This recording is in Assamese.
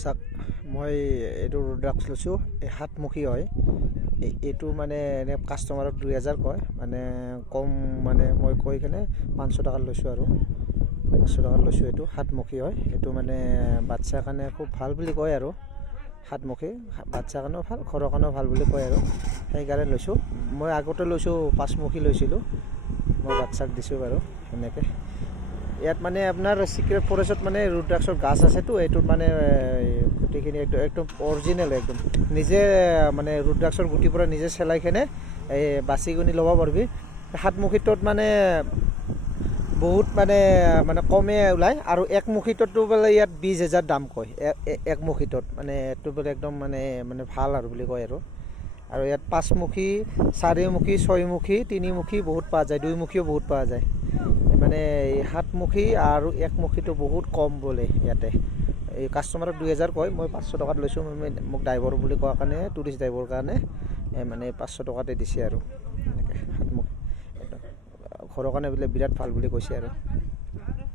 চাক মই এইটো ৰুদ্ৰাক্স লৈছোঁ এই হাতমুখী হয় এইটো মানে এনে কাষ্টমাৰক 2000 কয় মানে কম মানে মই কৈ কিনে 500 টাকা লৈছোঁ আৰু 500 টাকা লৈছোঁ এইটো হাতমুখী হয় এইটো মানে বাচ্চাৰ কাৰণে খুব ভাল বুলি কয় আৰু হাতমুখী বাচ্চাৰ কাৰণেও ভাল ঘৰৰ কাৰণেও ভাল বুলি কয় আৰু সেইকাৰণে লৈছোঁ মই আগতে লৈছোঁ পাঁচমুখী লৈছিলোঁ মই বাচ্চাক দিছোঁ বাৰু এনেকৈ ইয়াত মানে আপোনাৰ সিক্ৰেট ফৰেষ্টত মানে ৰুদ্ৰাক্সৰ গাছ আছেতো এইটোত মানে গুটিখিনি একদম অৰিজিনেল একদম নিজে মানে ৰুদ্ৰাক্সৰ গুটিৰ পৰা নিজে চেলাই কিনে এই বাছি গুনি ল'ব পাৰিবি হাতমুখীটোত মানে বহুত মানে মানে কমে ওলায় আৰু একমুখীটোতো বোলে ইয়াত 20,000 দাম কয় একমুখীটোত মানে এইটো বোলে একদম মানে মানে ভাল আৰু বুলি কয় আৰু ইয়াত পাঁচমুখী চাৰিমুখী ছয়মুখী তিনিমুখী বহুত পোৱা যায় দুইমুখীও বহুত পোৱা যায় মানে সাতমুখী আৰু একমুখীটো বহুত কম বোলে ইয়াতে এই কাষ্টমাৰক 2000 কয় মই 500 টাকাত লৈছোঁ মোক ড্ৰাইভাৰ বুলি কোৱা কাৰণে টুৰিষ্ট ড্ৰাইভৰ কাৰণে মানে 500 টাকাতে দিছে আৰু এনেকৈ সাতমুখী ঘৰৰ কাৰণে বোলে বিৰাট ভাল বুলি কৈছে আৰু